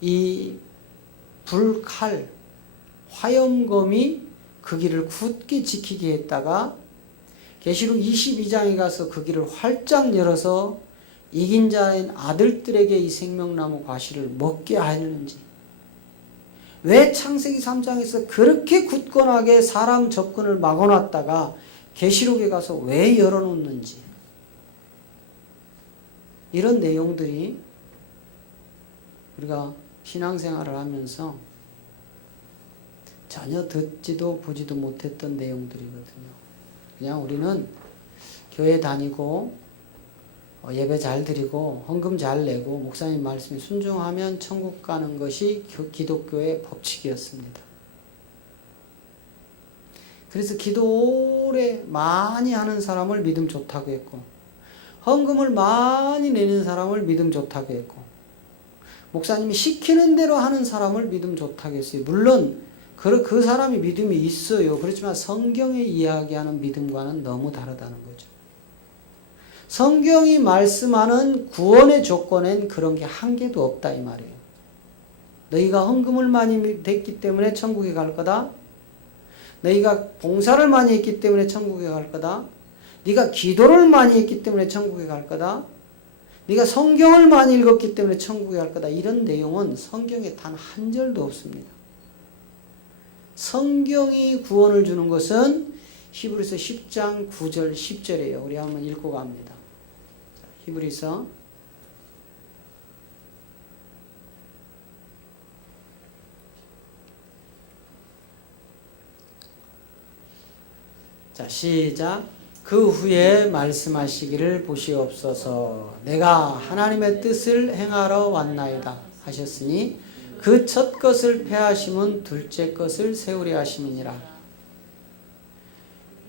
이 불칼, 화염검이 그 길을 굳게 지키게 했다가 계시록 22장에 가서 그 길을 활짝 열어서 이긴 자인 아들들에게 이 생명나무 과실을 먹게 하려는지, 왜 창세기 3장에서 그렇게 굳건하게 사람 접근을 막아놨다가 계시록에 가서 왜 열어놓는지, 이런 내용들이 우리가 신앙생활을 하면서 전혀 듣지도 보지도 못했던 내용들이거든요. 그냥 우리는 교회 다니고 예배 잘 드리고 헌금 잘 내고 목사님 말씀에 순종하면 천국 가는 것이 기독교의 법칙이었습니다. 그래서 기도 오래 많이 하는 사람을 믿음 좋다고 했고, 헌금을 많이 내는 사람을 믿음 좋다고 했고, 목사님이 시키는 대로 하는 사람을 믿음 좋다고 했어요. 물론 그 사람이 믿음이 있어요. 그렇지만 성경에 이야기하는 믿음과는 너무 다르다는 거죠. 성경이 말씀하는 구원의 조건엔 그런 게 한 개도 없다 이 말이에요. 너희가 헌금을 많이 했기 때문에 천국에 갈 거다. 너희가 봉사를 많이 했기 때문에 천국에 갈 거다. 네가 기도를 많이 했기 때문에 천국에 갈 거다. 네가 성경을 많이 읽었기 때문에 천국에 갈 거다. 이런 내용은 성경에 단 한 절도 없습니다. 성경이 구원을 주는 것은 히브리서 10장 9절 10절이에요. 우리 한번 읽고 갑니다. 히브리서 자, 시작. 그 후에 말씀하시기를 보시옵소서. 내가 하나님의 뜻을 행하러 왔나이다 하셨으니 그 첫 것을 폐하심은 둘째 것을 세우려 하심이니라.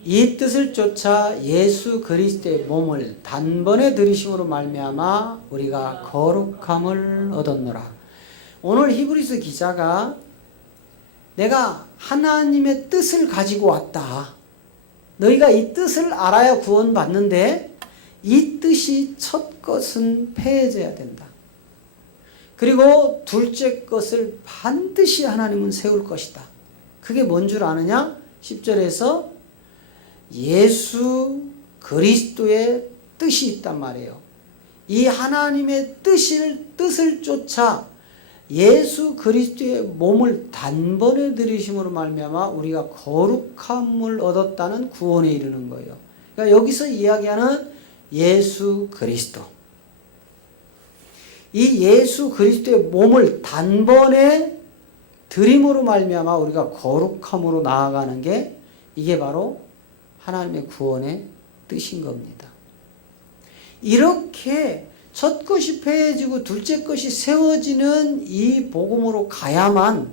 이 뜻을 쫓아 예수 그리스도의 몸을 단번에 들이심으로 말미암아 우리가 거룩함을 얻었노라. 오늘 히브리서 기자가 내가 하나님의 뜻을 가지고 왔다. 너희가 이 뜻을 알아야 구원받는데 이 뜻이 첫 것은 폐해져야 된다. 그리고 둘째 것을 반드시 하나님은 세울 것이다. 그게 뭔 줄 아느냐? 10절에서 예수 그리스도의 뜻이 있단 말이에요. 이 하나님의 뜻을 쫓아 예수 그리스도의 몸을 단번에 들이심으로 말미암아 우리가 거룩함을 얻었다는 구원에 이르는 거예요. 그러니까 여기서 이야기하는 예수 그리스도, 이 예수 그리스도의 몸을 단번에 들임으로 말미암아 우리가 거룩함으로 나아가는 게 이게 바로 하나님의 구원의 뜻인 겁니다. 이렇게 첫 것이 폐해지고 둘째 것이 세워지는 이 복음으로 가야만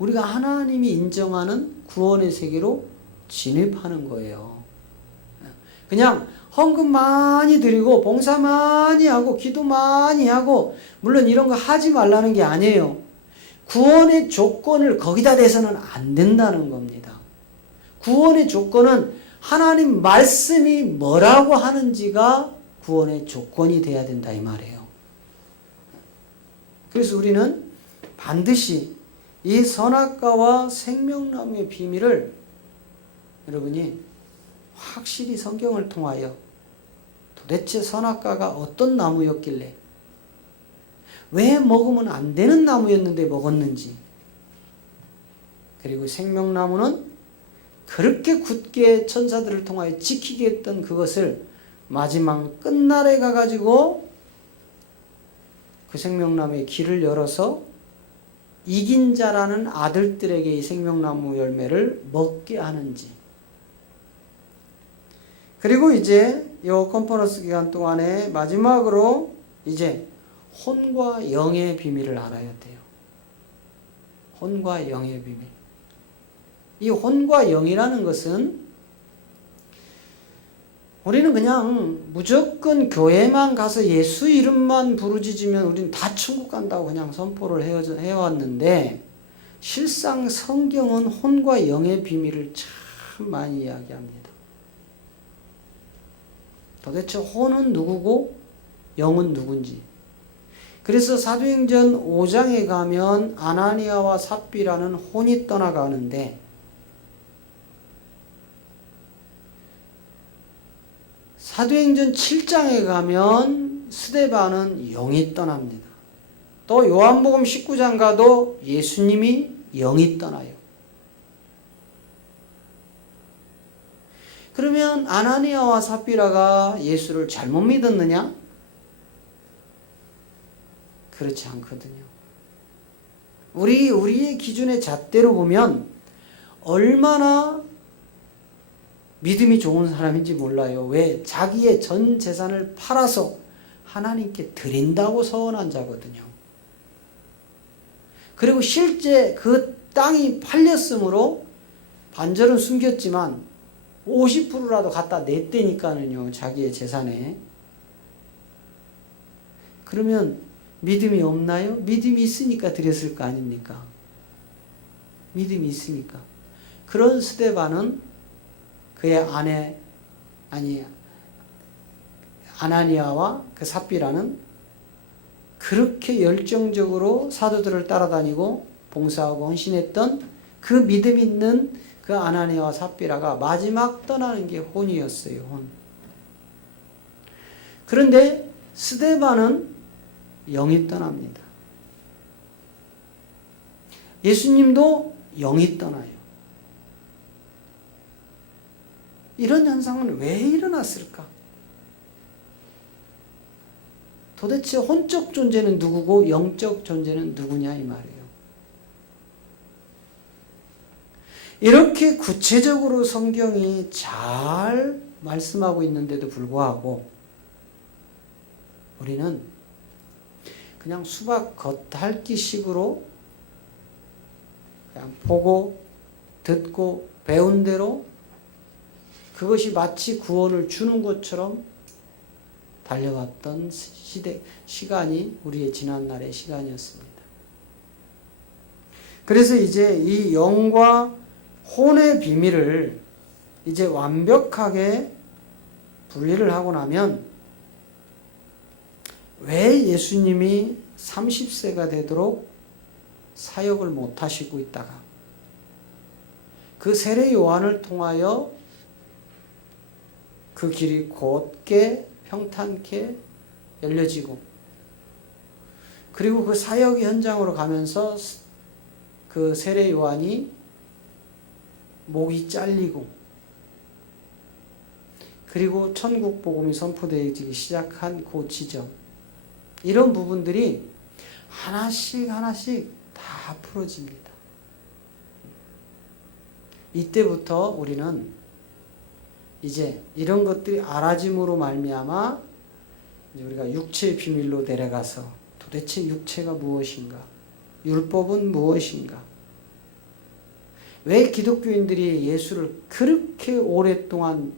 우리가 하나님이 인정하는 구원의 세계로 진입하는 거예요. 그냥 헌금 많이 드리고 봉사 많이 하고 기도 많이 하고, 물론 이런 거 하지 말라는 게 아니에요. 구원의 조건을 거기다 대서는 안 된다는 겁니다. 구원의 조건은 하나님 말씀이 뭐라고 하는지가 구원의 조건이 돼야 된다 이 말이에요. 그래서 우리는 반드시 이 선악과와 생명나무의 비밀을 여러분이 확실히 성경을 통하여 도대체 선악과가 어떤 나무였길래, 왜 먹으면 안 되는 나무였는데 먹었는지, 그리고 생명나무는 그렇게 굳게 천사들을 통하여 지키게 했던 그것을 마지막 끝날에 가가지고 그 생명나무의 길을 열어서 이긴 자라는 아들들에게 이 생명나무 열매를 먹게 하는지, 그리고 이제 이 컨퍼런스 기간 동안에 마지막으로 이제 혼과 영의 비밀을 알아야 돼요. 혼과 영의 비밀. 이 혼과 영이라는 것은 우리는 그냥 무조건 교회만 가서 예수 이름만 부르짖으면 우리는 다 천국 간다고 그냥 선포를 해왔는데, 실상 성경은 혼과 영의 비밀을 참 많이 이야기합니다. 도대체 혼은 누구고 영은 누군지, 그래서 사도행전 5장에 가면 아나니아와 삽비라는 혼이 떠나가는데 사도행전 7장에 가면 스데반은 영이 떠납니다. 또 요한복음 19장 가도 예수님이 영이 떠나요. 그러면 아나니아와 삽비라가 예수를 잘못 믿었느냐? 그렇지 않거든요. 우리의 기준의 잣대로 보면 얼마나 믿음이 좋은 사람인지 몰라요. 왜? 자기의 전 재산을 팔아서 하나님께 드린다고 서원한 자거든요. 그리고 실제 그 땅이 팔렸으므로 반절은 숨겼지만 50%라도 갖다 냈다니까는요. 자기의 재산에. 그러면 믿음이 없나요? 믿음이 있으니까 드렸을 거 아닙니까? 믿음이 있으니까. 그런 스데반은 그의 아내, 아나니아와 그 삽비라는 그렇게 열정적으로 사도들을 따라다니고 봉사하고 헌신했던 그 믿음 있는 그 아나니아와 삽비라가 마지막 떠나는 게 혼이었어요. 혼. 그런데 스데반은 영이 떠납니다. 예수님도 영이 떠나요. 이런 현상은 왜 일어났을까? 도대체 혼적 존재는 누구고 영적 존재는 누구냐 이 말이에요. 이렇게 구체적으로 성경이 잘 말씀하고 있는데도 불구하고 우리는 그냥 수박 겉핥기식으로 그냥 보고 듣고 배운 대로 그것이 마치 구원을 주는 것처럼 달려왔던 시간이 우리의 지난날의 시간이었습니다. 그래서 이제 이 영과 혼의 비밀을 이제 완벽하게 분리를 하고 나면 왜 예수님이 30세가 되도록 사역을 못 하시고 있다가 그 세례 요한을 통하여 그 길이 곧게 평탄케 열려지고 그리고 그 사역의 현장으로 가면서 그 세례 요한이 목이 잘리고 그리고 천국 복음이 선포되기 시작한 그 지점 이런 부분들이 하나씩 다 풀어집니다. 이때부터 우리는 이제 이런 것들이 알아짐으로 말미암아 이제 우리가 육체의 비밀로 내려가서 도대체 육체가 무엇인가? 율법은 무엇인가? 왜 기독교인들이 예수를 그렇게 오랫동안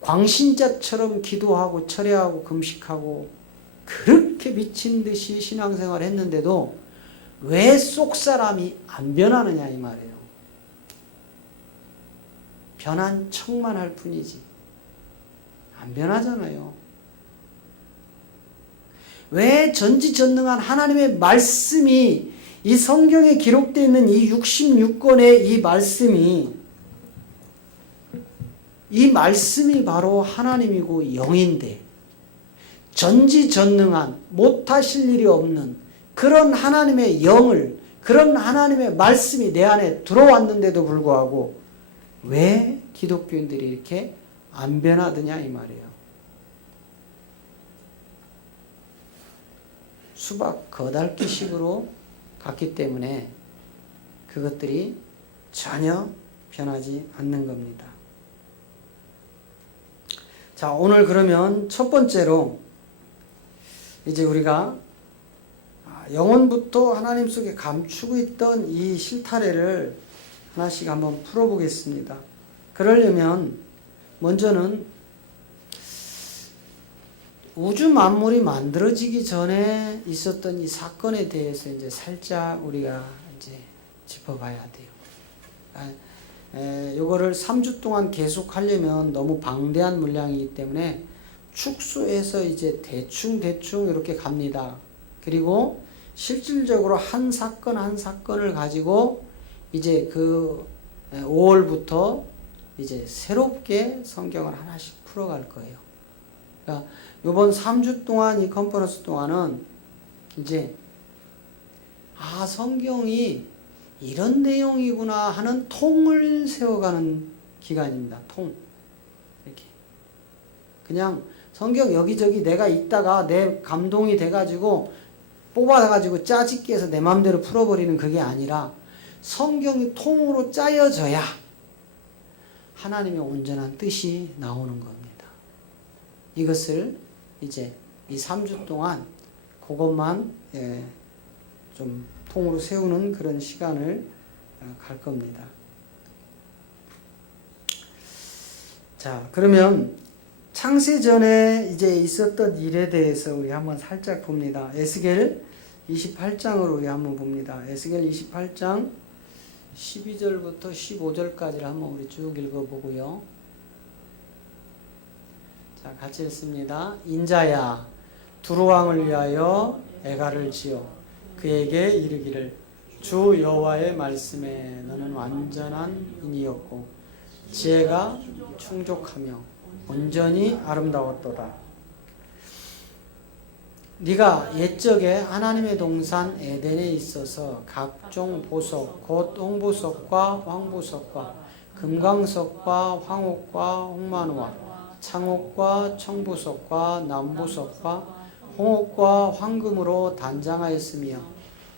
광신자처럼 기도하고 철회하고 금식하고 그렇게 미친 듯이 신앙생활을 했는데도 왜 속사람이 안 변하느냐 이 말이에요. 변한 척만 할 뿐이지 안 변하잖아요. 왜 전지전능한 하나님의 말씀이 이 성경에 기록되어 있는 이 66권의 이 말씀이 바로 하나님이고 영인데 전지전능한 못하실 일이 없는 그런 하나님의 영을 그런 하나님의 말씀이 내 안에 들어왔는데도 불구하고 왜 기독교인들이 이렇게 안 변하느냐 이 말이에요. 수박 겉핥기식으로 갔기 때문에 그것들이 전혀 변하지 않는 겁니다. 자, 오늘 그러면 첫 번째로 이제 우리가 영혼부터 하나님 속에 감추고 있던 이 실타래를 하나씩 한번 풀어보겠습니다. 그러려면 먼저는 우주 만물이 만들어지기 전에 있었던 이 사건에 대해서 이제 살짝 우리가 이제 짚어봐야 돼요. 요거를 3주 동안 계속 하려면 너무 방대한 물량이기 때문에 축소해서 이제 대충 이렇게 갑니다. 그리고 실질적으로 한 사건 한 사건을 가지고 이제 그 5월부터 이제 새롭게 성경을 하나씩 풀어갈 거예요. 그러니까 이번 3주 동안 이 컨퍼런스 동안은 이제 성경이 이런 내용이구나 하는 통을 세워가는 기간입니다. 통. 이렇게. 그냥 성경 여기저기 내가 읽다가 내 감동이 돼가지고 뽑아가지고 짜집기 해서 내 마음대로 풀어버리는 그게 아니라 성경이 통으로 짜여져야 하나님의 온전한 뜻이 나오는 겁니다. 이것을 이제 이 3주 동안 그것만 좀 통으로 세우는 그런 시간을 갈 겁니다. 자, 그러면 창세 전에 이제 있었던 일에 대해서 우리 한번 살짝 봅니다. 에스겔 28장으로 우리 한번 봅니다. 에스겔 28장 12절부터 15절까지를 한번 우리 쭉 읽어보고요. 자, 같이 읽습니다. 인자야, 두로왕을 위하여 애가를 지어 그에게 이르기를 주 여호와의 말씀에 너는 완전한 인이었고 지혜가 충족하며 온전히 아름다웠도다. 네가 옛적에 하나님의 동산 에덴에 있어서 각종 보석 곧 홍보석과 황보석과 금광석과 황옥과 홍만호와 창옥과 청보석과 남보석과 홍옥과 황금으로 단장하였으며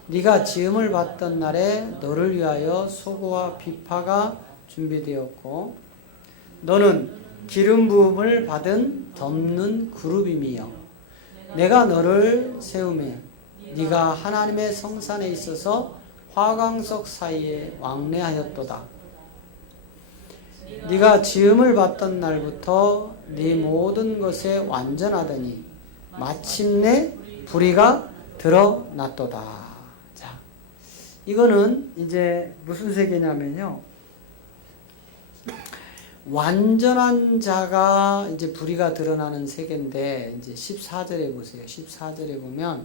네가 지음을 받던 날에 너를 위하여 소고와 비파가 준비되었고 너는 기름 부음을 받은 덮는 그룹임이여 내가 너를 세우매 네가 하나님의 성산에 있어서 화광석 사이에 왕래하였도다. 네가 지음을 받던 날부터 네 모든 것에 완전하더니 마침내 불의가 드러났도다. 자, 이거는 이제 무슨 세계냐면요. 완전한 자가 이제 불의가 드러나는 세계인데 이제 14절에 보세요. 14절에 보면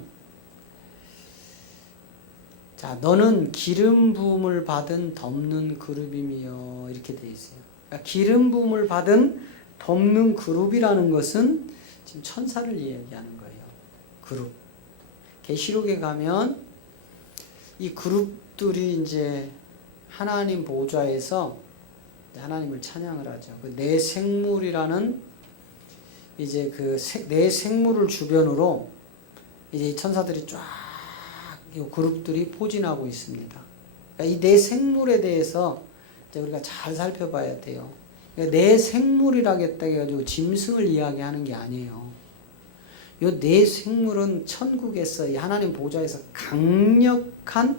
자, 너는 기름 부음을 받은 덮는 그룹이며 이렇게 되어 있어요. 그러니까 기름 부음을 받은 덮는 그룹이라는 것은 지금 천사를 이야기하는 거예요. 그룹. 계시록에 가면 이 그룹들이 이제 하나님 보좌에서 하나님을 찬양을 하죠. 그 내 생물이라는 이제 그 내 생물을 주변으로 이제 천사들이 쫙 이 그룹들이 포진하고 있습니다. 그러니까 이 내 생물에 대해서 이제 우리가 잘 살펴봐야 돼요. 그러니까 내 생물이라겠다 해가지고 짐승을 이야기하는 게 아니에요. 요 내 생물은 천국에서 이 하나님 보좌에서 강력한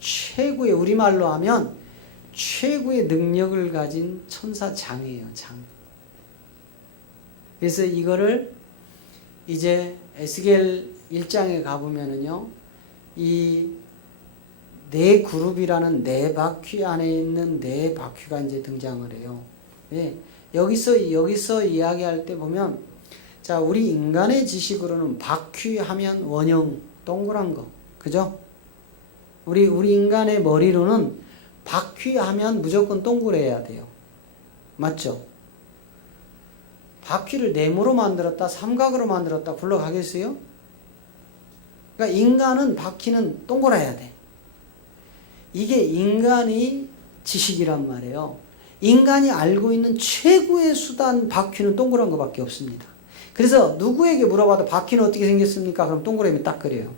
최고의 우리말로 하면 최고의 능력을 가진 천사장이에요. 장. 그래서 이거를 이제 에스겔 1장에 가보면은요, 이 네 그룹이라는 네 바퀴 안에 있는 네 바퀴가 이제 등장을 해요. 네. 여기서 이야기할 때 보면, 자, 우리 인간의 지식으로는 바퀴 하면 원형, 동그란 거. 그죠? 우리 인간의 머리로는 바퀴 하면 무조건 동그래야 돼요. 맞죠? 바퀴를 네모로 만들었다, 삼각으로 만들었다 굴러가겠어요? 그러니까 인간은 바퀴는 동그라야 돼. 이게 인간이 지식이란 말이에요. 인간이 알고 있는 최고의 수단 바퀴는 동그란 것밖에 없습니다. 그래서 누구에게 물어봐도 바퀴는 어떻게 생겼습니까? 그럼 동그라미 딱 그래요.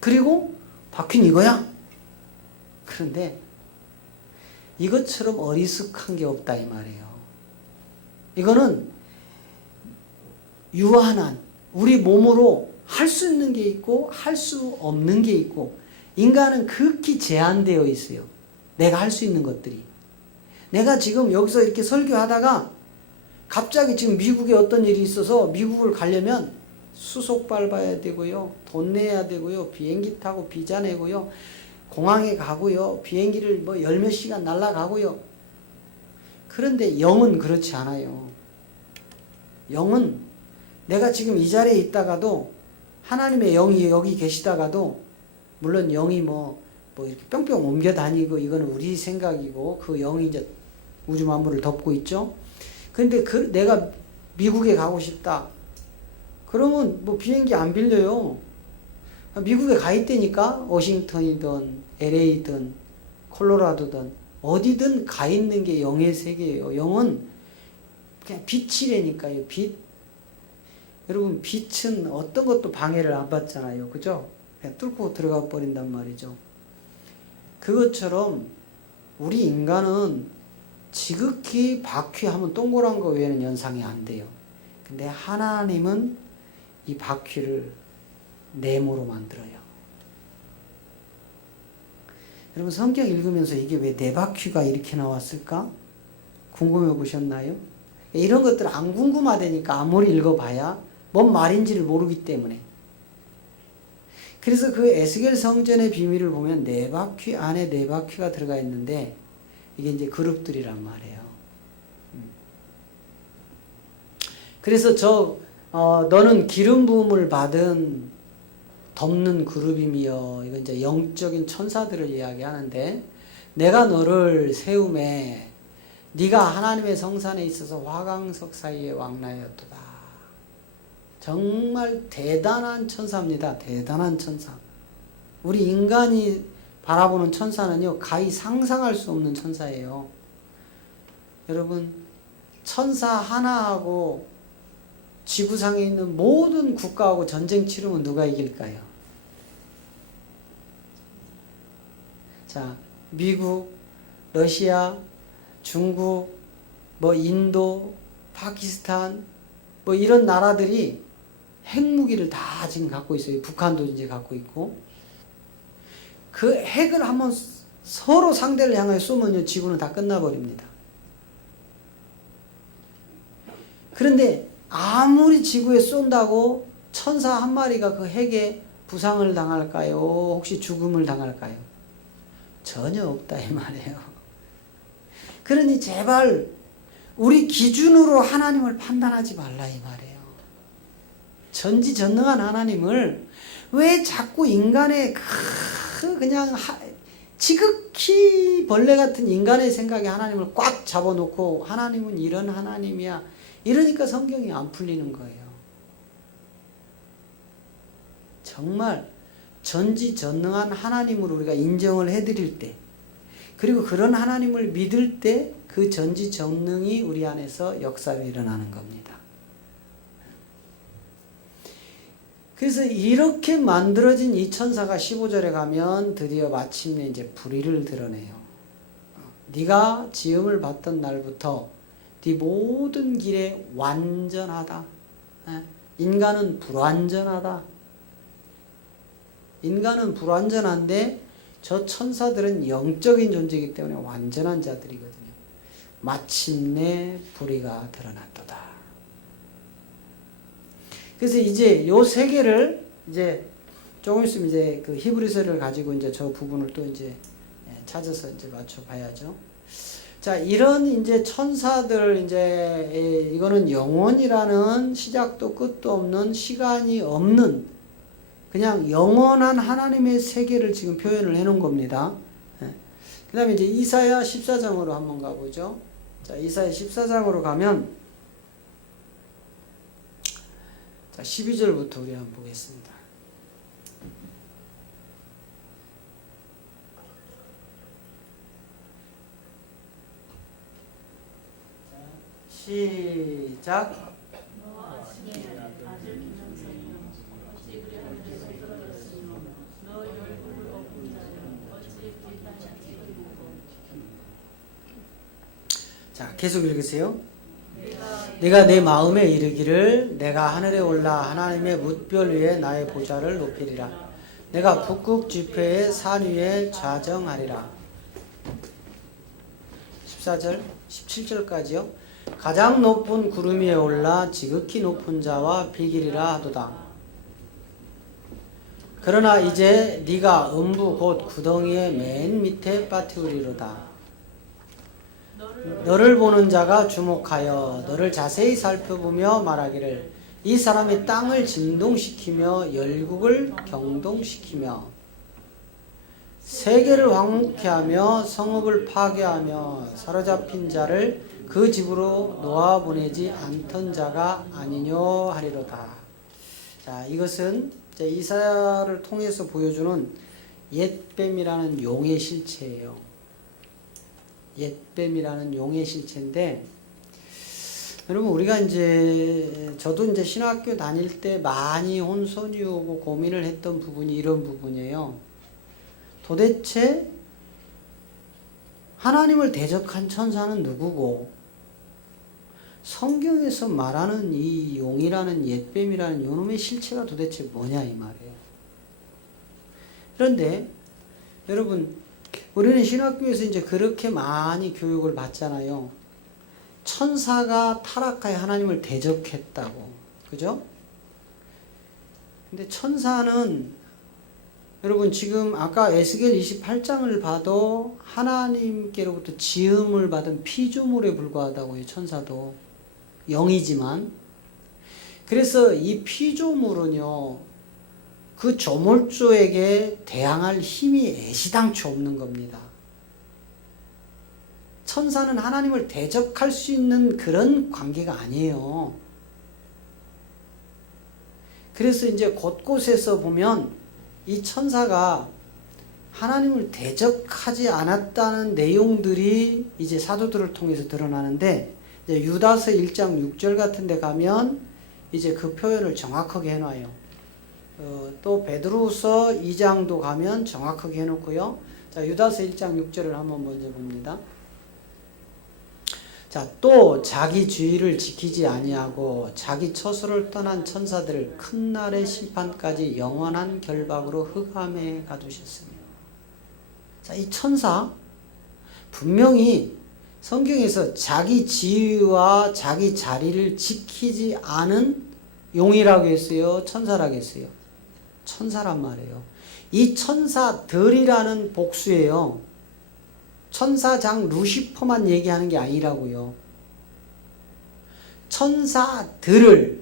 그리고 바퀴는 이거야. 그런데 이것처럼 어리숙한 게 없다 이 말이에요. 이거는 유한한 우리 몸으로 할 수 있는 게 있고 할 수 없는 게 있고 인간은 극히 제한되어 있어요. 내가 할 수 있는 것들이. 내가 지금 여기서 이렇게 설교하다가 갑자기 지금 미국에 어떤 일이 있어서 미국을 가려면 수속 밟아야 되고요. 돈 내야 되고요. 비행기 타고 비자 내고요. 공항에 가고요. 비행기를 뭐 열 몇 시간 날아가고요. 그런데 영은 그렇지 않아요. 영은 내가 지금 이 자리에 있다가도 하나님의 영이 여기 계시다가도 물론 영이 뭐 이렇게 뿅뿅 옮겨 다니고 이거는 우리 생각이고 그 영이 이제 우주 만물을 덮고 있죠. 근데 내가 미국에 가고 싶다. 그러면 뭐 비행기 안 빌려요. 미국에 가 있다니까. 워싱턴이든 LA든 콜로라도든 어디든 가 있는 게 영의 세계예요. 영은 그냥 빛이라니까요. 빛. 여러분 빛은 어떤 것도 방해를 안 받잖아요. 그죠? 그냥 뚫고 들어가 버린단 말이죠. 그것처럼 우리 인간은 지극히 바퀴하면 동그란 거 외에는 연상이 안 돼요. 근데 하나님은 이 바퀴를 네모로 만들어요. 여러분 성경 읽으면서 이게 왜 네 바퀴가 이렇게 나왔을까? 궁금해 보셨나요? 이런 것들 안 궁금하다니까 아무리 읽어봐야 뭔 말인지를 모르기 때문에. 그래서 그 에스겔 성전의 비밀을 보면 네 바퀴 안에 네 바퀴가 들어가 있는데 이게 이제 그룹들이란 말이에요. 그래서 너는 기름 부음을 받은 덮는 그룹이며 이건 이제 영적인 천사들을 이야기하는데 내가 너를 세움에 네가 하나님의 성산에 있어서 화강석 사이에 왕라였도다. 정말 대단한 천사입니다. 대단한 천사. 우리 인간이 바라보는 천사는요, 가히 상상할 수 없는 천사예요. 여러분, 천사 하나하고 지구상에 있는 모든 국가하고 전쟁 치르면 누가 이길까요? 자, 미국, 러시아, 중국, 인도, 파키스탄, 이런 나라들이 핵무기를 다 지금 갖고 있어요. 북한도 이제 갖고 있고. 그 핵을 한번 서로 상대를 향하여 쏘면요, 지구는 다 끝나버립니다. 그런데 아무리 지구에 쏜다고 천사 한 마리가 그 핵에 부상을 당할까요? 혹시 죽음을 당할까요? 전혀 없다 이 말이에요. 그러니 제발 우리 기준으로 하나님을 판단하지 말라 이 말이에요. 전지전능한 하나님을 왜 자꾸 인간의 그냥 지극히 벌레 같은 인간의 생각에 하나님을 꽉 잡아놓고 하나님은 이런 하나님이야. 이러니까 성경이 안 풀리는 거예요. 정말 전지전능한 하나님을 우리가 인정을 해드릴 때 그리고 그런 하나님을 믿을 때 그 전지전능이 우리 안에서 역사가 일어나는 겁니다. 그래서 이렇게 만들어진 이 천사가 15절에 가면 드디어 마침내 이제 불의를 드러내요. 네가 지음을 받던 날부터 네 모든 길에 완전하다. 인간은 불완전하다. 인간은 불완전한데 저 천사들은 영적인 존재이기 때문에 완전한 자들이거든요. 마침내 불의가 드러났도다. 그래서 이제 요 세 개를 이제 조금 있으면 이제 그 히브리서를 가지고 이제 저 부분을 또 이제 찾아서 이제 맞춰 봐야죠. 자, 이런 이제 천사들 이제 이거는 영원이라는 시작도 끝도 없는 시간이 없는 그냥 영원한 하나님의 세계를 지금 표현을 해 놓은 겁니다. 그 다음에 이제 이사야 14장으로 한번 가보죠. 자, 이사야 14장으로 가면 자, 12절부터 우리 한번 보겠습니다. 시작. 자, 계속 읽으세요. 내가 내 마음에 이르기를 내가 하늘에 올라 하나님의 뭇별 위에 나의 보좌를 높이리라. 내가 북극 지폐의 산 위에 좌정하리라. 14절, 17절까지요. 가장 높은 구름 위에 올라 지극히 높은 자와 비기리라 하도다. 그러나 이제 네가 음부 곧 구덩이의 맨 밑에 빠뜨리리로다. 너를 보는 자가 주목하여 너를 자세히 살펴보며 말하기를 이 사람이 땅을 진동시키며 열국을 경동시키며 세계를 황무케 하며 성읍을 파괴하며 사로잡힌 자를 그 집으로 놓아보내지 않던 자가 아니뇨 하리로다. 자, 이것은 이사야를 통해서 보여주는 옛뱀이라는 용의 실체예요. 옛뱀이라는 용의 실체인데, 여러분, 우리가 저도 신학교 다닐 때 많이 혼선이 오고 고민을 했던 부분이 이런 부분이에요. 도대체 하나님을 대적한 천사는 누구고, 성경에서 말하는 이 용이라는 옛뱀이라는 요놈의 실체가 도대체 뭐냐 이 말이에요. 그런데 여러분, 우리는 신학교에서 그렇게 많이 교육을 받잖아요. 천사가 타락하여 하나님을 대적했다고. 그죠? 근데 천사는 여러분 지금 아까 에스겔 28장을 봐도 하나님께로부터 지음을 받은 피조물에 불과하다고요. 천사도. 영이지만. 그래서 이 피조물은요, 그 조물주에게 대항할 힘이 애시당초 없는 겁니다. 천사는 하나님을 대적할 수 있는 그런 관계가 아니에요. 그래서 곳곳에서 보면 이 천사가 하나님을 대적하지 않았다는 내용들이 사도들을 통해서 드러나는데, 유다서 1장 6절 같은 데 가면 그 표현을 정확하게 해놔요. 또 베드로서 2장도 가면 정확하게 해놓고요. 자, 유다서 1장 6절을 한번 먼저 봅니다. 자, 또 자기 주의를 지키지 아니하고 자기 처소를 떠난 천사들을 큰 날의 심판까지 영원한 결박으로 흑암에 가두셨으며. 자, 이 천사 분명히 성경에서 자기 지위와 자기 자리를 지키지 않은 용이라고 했어요? 천사라고 했어요? 천사란 말이에요. 이 천사들이라는 복수예요. 천사장 루시퍼만 얘기하는 게 아니라고요. 천사들을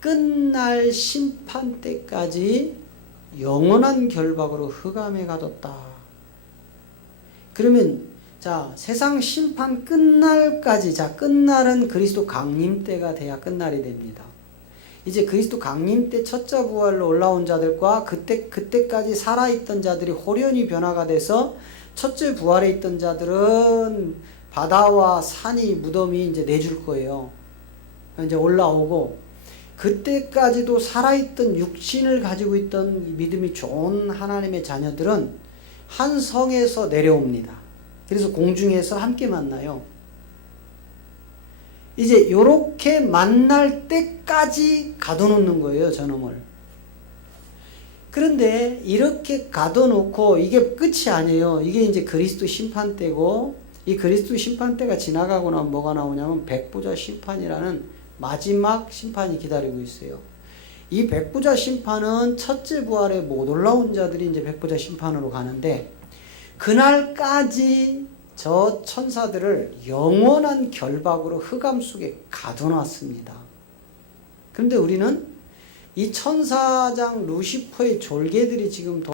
끝날 심판 때까지 영원한 결박으로 흑암에 가뒀다. 그러면 자, 세상 심판 끝날까지, 자, 끝날은 그리스도 강림 때가 돼야 끝날이 됩니다. 이제 그리스도 강림 때 첫째 부활로 올라온 자들과 그때까지 살아있던 자들이 호련히 변화가 돼서 첫째 부활에 있던 자들은 바다와 산이 무덤이 내줄 거예요. 올라오고, 그때까지도 살아있던 육신을 가지고 있던 믿음이 좋은 하나님의 자녀들은 한 성에서 내려옵니다. 그래서 공중에서 함께 만나요. 이제 요렇게 만날 때까지 가둬놓는 거예요, 저놈을. 그런데 이렇게 가둬놓고 이게 끝이 아니에요. 이게 그리스도 심판 때고, 이 그리스도 심판 때가 지나가고 나면 뭐가 나오냐면 백부자 심판이라는 마지막 심판이 기다리고 있어요. 이 백부자 심판은 첫째 부활에 못 올라온 자들이 백부자 심판으로 가는데, 그날까지 저 천사들을 영원한 결박으로 흑암 속에 가둬놨습니다. 그런데 우리는 이 천사장 루시퍼의 졸개들이 지금